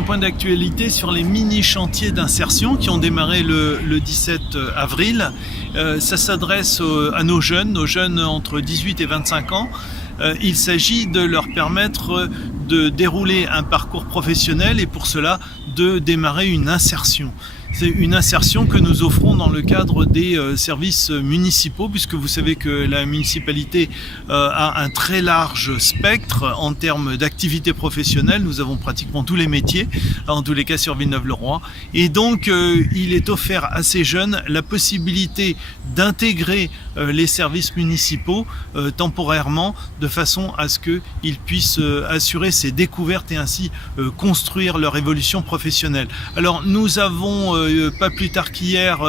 un point d'actualité sur les mini-chantiers d'insertion qui ont démarré le 17 avril. Ça s'adresse à nos jeunes entre 18 et 25 ans. Il s'agit de leur permettre de dérouler un parcours professionnel et pour cela de démarrer une insertion. C'est une insertion que nous offrons dans le cadre des services municipaux, puisque vous savez que la municipalité a un très large spectre en termes d'activité professionnelle. Nous avons pratiquement tous les métiers, en tous les cas sur Villeneuve-le-Roi. Et donc, il est offert à ces jeunes la possibilité d'intégrer les services municipaux temporairement, de façon à ce qu'ils puissent assurer ces découvertes et ainsi construire leur évolution professionnelle. Alors, nous avons pas plus tard qu'hier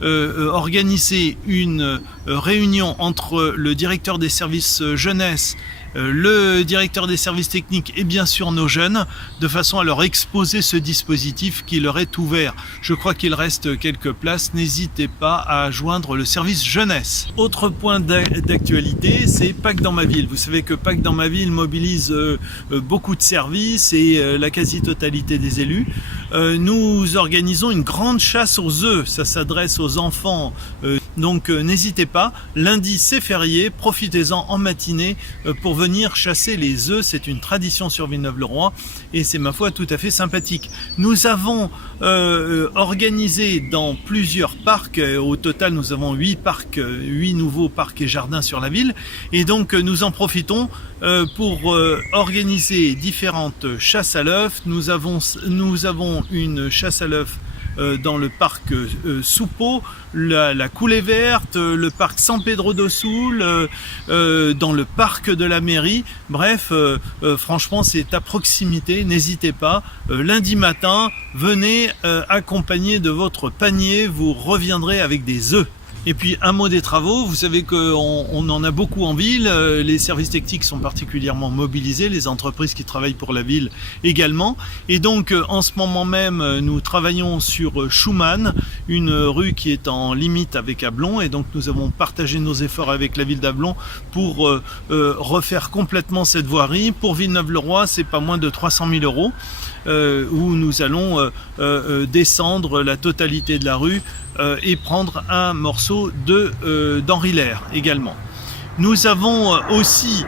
organisé une réunion entre le directeur des services jeunesse, le directeur des services techniques et bien sûr nos jeunes, de façon à leur exposer ce dispositif qui leur est ouvert. Je crois qu'il reste quelques places, n'hésitez pas à joindre le service jeunesse. Autre point d'actualité, c'est Pâques dans ma ville. Vous savez que Pâques dans ma ville mobilise beaucoup de services et la quasi-totalité des élus. Nous organisons une grande chasse aux œufs, ça s'adresse aux enfants, donc n'hésitez pas, lundi c'est férié, profitez-en en matinée pour venir chasser les œufs, c'est une tradition sur Villeneuve-le-Roi et c'est ma foi tout à fait sympathique. Nous avons organisé dans plusieurs parcs, au total nous avons 8 nouveaux parcs et jardins sur la ville et donc nous en profitons pour organiser différentes chasses à l'œuf. Nous avons une chasse à l'œuf dans le parc Soupeau, la Coulée Verte, le parc San Pedro do Sul, dans le parc de la mairie. Bref, franchement c'est à proximité, n'hésitez pas. Lundi matin, venez accompagné de votre panier, vous reviendrez avec des œufs. Et puis un mot des travaux, vous savez qu'on en a beaucoup en ville, les services techniques sont particulièrement mobilisés, les entreprises qui travaillent pour la ville également. Et donc en ce moment même, nous travaillons sur Schumann, une rue qui est en limite avec Ablon. Et donc nous avons partagé nos efforts avec la ville d'Ablon pour refaire complètement cette voirie. Pour Villeneuve-le-Roi, c'est pas moins de 300 000 €. Où nous allons descendre la totalité de la rue et prendre un morceau d'Henri Lair également. Nous avons aussi,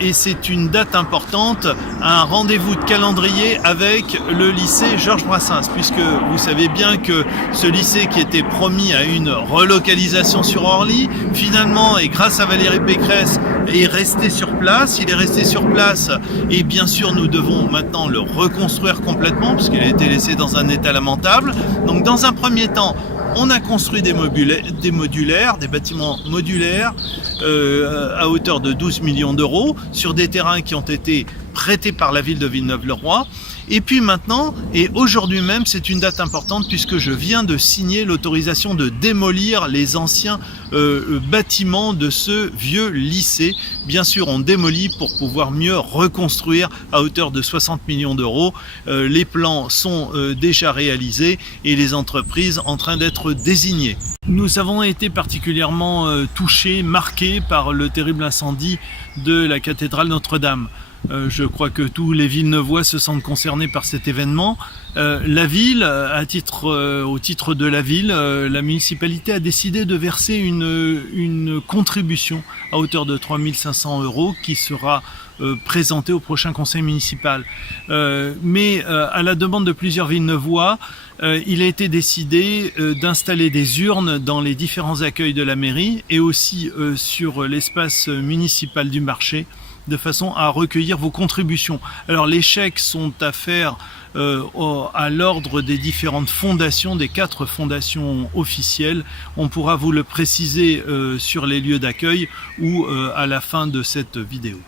et c'est une date importante, un rendez-vous de calendrier avec le lycée Georges Brassens, puisque vous savez bien que ce lycée qui était promis à une relocalisation sur Orly, finalement, et grâce à Valérie Pécresse, est resté sur place. Il est resté sur place et bien sûr nous devons maintenant le reconstruire complètement, puisqu'il a été laissé dans un état lamentable. Donc dans un premier temps, on a construit des bâtiments modulaires à hauteur de 12 millions d'euros sur des terrains qui ont été prêtés par la ville de Villeneuve-le-Roi. Et puis maintenant, et aujourd'hui même, c'est une date importante puisque je viens de signer l'autorisation de démolir les anciens bâtiments de ce vieux lycée. Bien sûr, on démolit pour pouvoir mieux reconstruire à hauteur de 60 millions d'euros. Les plans sont déjà réalisés et les entreprises en train d'être désignées. Nous avons été particulièrement touchés, marqués par le terrible incendie de la cathédrale Notre-Dame. Je crois que tous les Villeneuvois se sentent concernés par cet événement. La ville, au titre de la ville, la municipalité a décidé de verser une contribution à hauteur de 3 500 € qui sera présentée au prochain conseil municipal. Mais à la demande de plusieurs Villeneuvois, il a été décidé d'installer des urnes dans les différents accueils de la mairie et aussi sur l'espace municipal du marché, de façon à recueillir vos contributions. Alors les chèques sont à faire à l'ordre des différentes fondations, des 4 fondations officielles. On pourra vous le préciser sur les lieux d'accueil ou à la fin de cette vidéo.